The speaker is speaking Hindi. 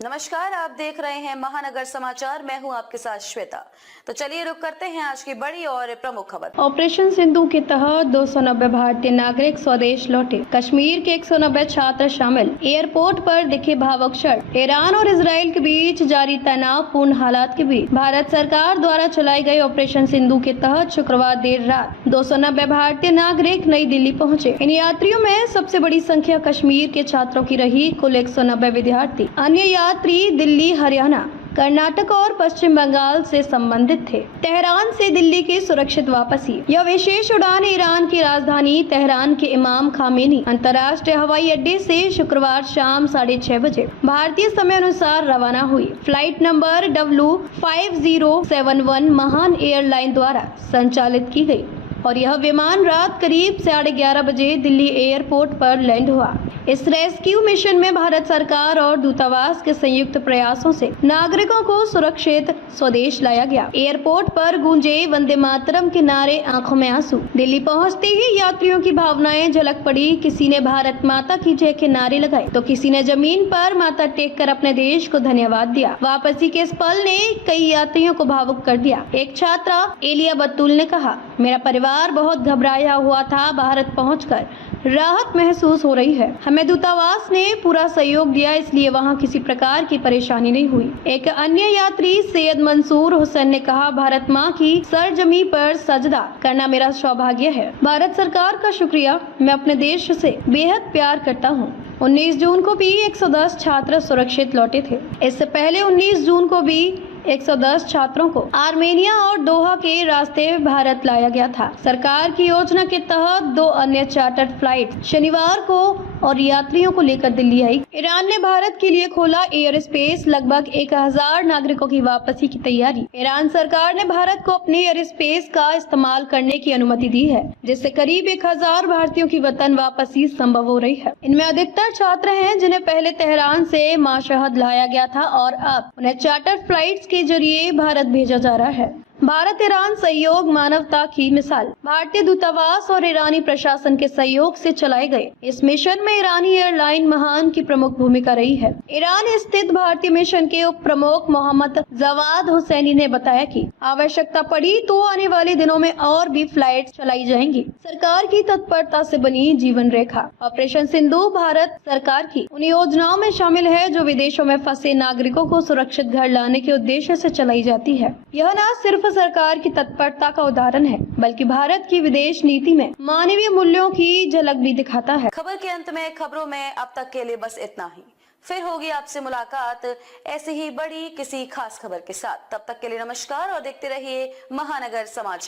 नमस्कार, आप देख रहे हैं महानगर समाचार। मैं हूं आपके साथ श्वेता। तो चलिए रुक करते हैं आज की बड़ी और प्रमुख खबर। ऑपरेशन सिंधु के तहत 290 भारतीय नागरिक स्वदेश लौटे। कश्मीर के 190 छात्र शामिल। एयरपोर्ट पर दिखे भावुक क्षण। ईरान और इजराइल के बीच जारी तनावपूर्ण हालात के बीच भारत सरकार द्वारा चलाई गई ऑपरेशन सिंधु के तहत शुक्रवार देर रात 290 भारतीय नागरिक नई दिल्ली पहुँचे। इन यात्रियों में सबसे बड़ी संख्या कश्मीर के छात्रों की रही। कुल 190 विद्यार्थी। अन्य यात्री दिल्ली, हरियाणा, कर्नाटक और पश्चिम बंगाल से संबंधित थे। तेहरान से दिल्ली की सुरक्षित वापसी। यह विशेष उड़ान ईरान की राजधानी तेहरान के इमाम खामेनी अंतर्राष्ट्रीय हवाई अड्डे से शुक्रवार शाम 6:30 बजे भारतीय समय अनुसार रवाना हुई। फ्लाइट नंबर W5071 महान एयरलाइन द्वारा संचालित की गई और यह विमान रात करीब 11:30 बजे दिल्ली एयरपोर्ट पर लैंड हुआ। इस रेस्क्यू मिशन में भारत सरकार और दूतावास के संयुक्त प्रयासों से नागरिकों को सुरक्षित स्वदेश लाया गया। एयरपोर्ट पर गूंजे वंदे मातरम के नारे, आंखों में आंसू। दिल्ली पहुंचते ही यात्रियों की भावनाएं झलक पड़ी। किसी ने भारत माता की जय के नारे लगाए तो किसी ने जमीन पर माथा टेक कर अपने देश को धन्यवाद दिया। वापसी के इस पल ने कई यात्रियों को भावुक कर दिया। एक छात्रा एलिया बतूल ने कहा, मेरा परिवार बहुत घबराया हुआ था। भारत पहुंचकर राहत महसूस हो रही है। हमें दूतावास ने पूरा सहयोग दिया, इसलिए वहां किसी प्रकार की परेशानी नहीं हुई। एक अन्य यात्री सैयद मंसूर हुसैन ने कहा, भारत माँ की सरजमी पर सजदा करना मेरा सौभाग्य है। भारत सरकार का शुक्रिया। मैं अपने देश से बेहद प्यार करता हूँ। 19 जून को भी 110 छात्र सुरक्षित लौटे थे। इससे पहले 19 जून को भी 110 छात्रों को आर्मेनिया और दोहा के रास्ते भारत लाया गया था। सरकार की योजना के तहत 2 अन्य चार्टर्ड फ्लाइट शनिवार को और यात्रियों को लेकर दिल्ली आई। ईरान ने भारत के लिए खोला एयर स्पेस। लगभग 1000 नागरिकों की वापसी की तैयारी। ईरान सरकार ने भारत को अपने एयर स्पेस का इस्तेमाल करने की अनुमति दी है, जिससे करीब 1000 भारतीयों की वतन वापसी संभव हो रही है। इनमें अधिकतर छात्र हैं जिन्हें पहले तेहरान से माशहद लाया गया था और अब उन्हें चार्टर फ्लाइट्स के जरिए भारत भेजा जा रहा है। भारत ईरान सहयोग मानवता की मिसाल। भारतीय दूतावास और ईरानी प्रशासन के सहयोग से चलाए गए इस मिशन में ईरानी एयरलाइन महान की प्रमुख भूमिका रही है। ईरान स्थित भारतीय मिशन के उप प्रमुख मोहम्मद जवाद हुसैनी ने बताया कि आवश्यकता पड़ी तो आने वाले दिनों में और भी फ्लाइट चलाई जाएंगी। सरकार की तत्परता से बनी जीवन रेखा। ऑपरेशन सिंधु भारत सरकार की उन योजनाओं में शामिल है जो विदेशों में फंसे नागरिकों को सुरक्षित घर लाने के उद्देश्य से चलाई जाती है। यह न सिर्फ सरकार की तत्परता का उदाहरण है, बल्कि भारत की विदेश नीति में मानवीय मूल्यों की झलक भी दिखाता है। खबर के अंत में खबरों में अब तक के लिए बस इतना ही। फिर होगी आपसे मुलाकात ऐसी ही बड़ी किसी खास खबर के साथ। तब तक के लिए नमस्कार और देखते रहिए महानगर समाचार।